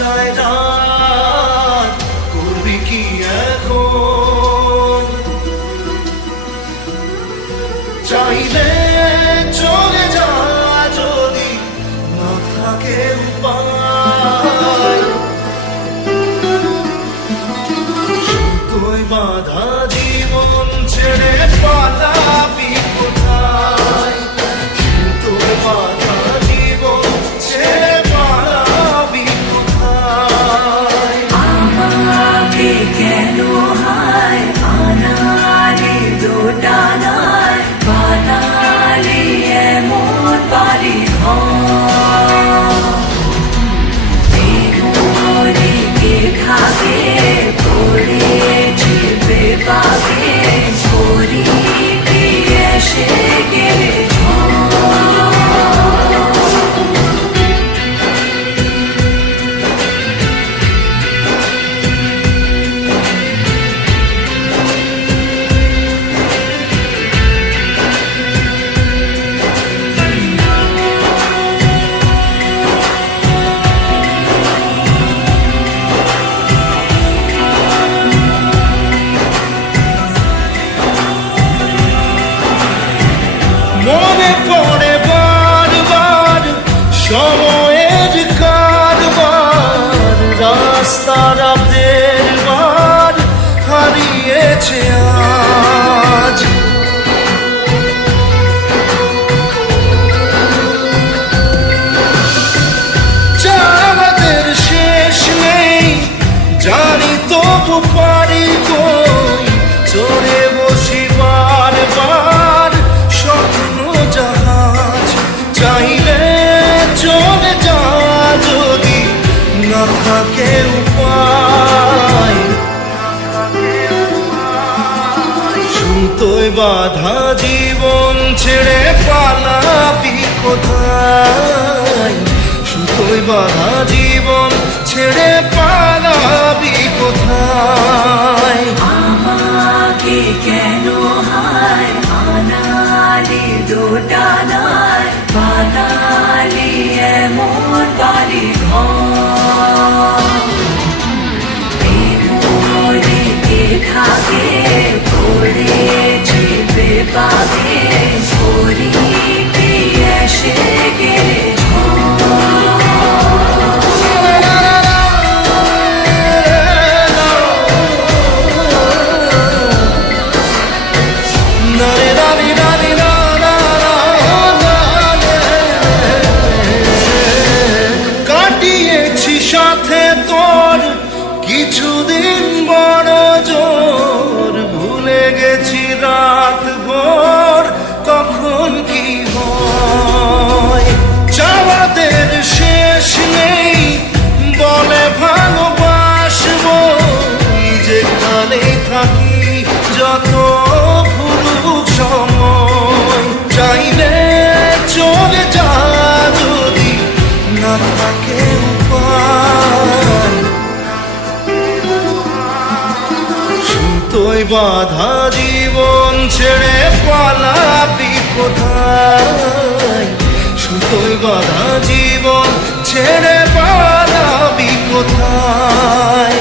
যায় না, করবি কি এখন? চাইলে চলে যা যদি না থাকে উপায়। সুতোয় বাঁধা জীবন ছেড়ে পালাবি কোথায়? সুতোয় বাঁধা জীবন ছেড়ে পালাবি কোথায়? আমাকে কেন হায় আনালি দোটানায় বানালি এমন বাড়ি ঘরে থাকে পড়েছি বেপাকে পরি এসে গেলে মনে পড়ে বারবার সময়ের কারবার, রাস্তার আবদের বার হারিয়েছে আজ। আমাদের শেষ নেই জানি, তবু পারি কই চড়ে বসি বারবার স্বপ্ন জাহাজ। চাইলে চলে যা যদি না থাকে উপায়। সুতোয় বাঁধা জীবন ছেড়ে পালাবি কোথায়? সুতোয় বাঁধা জীবন ছেড়ে পালাবি কোথায়? আমাকে কেন হায় আনালি দোটানায় বানালি এমন বাড়ি ঘরে থাকে পড়েছি বেপাকে পরি এসে গেলে কাটিয়েছি সাথে তোর কিছুদিন বড় জোর, ভুলে গেছি রাত ভোর কখন কি হয়। চাওয়াদের শেষ নেই বলে ভালোবাসবো, যেখানেই থাকি যত ভুলুক সময়। চাইলে চলে যা যদি না থাকে উপায়। সুতোয় বাঁধা জীবন ছেড়ে পালাবি কোথায়? সুতোয় বাঁধা জীবন ছেড়ে পালাবি কোথায়?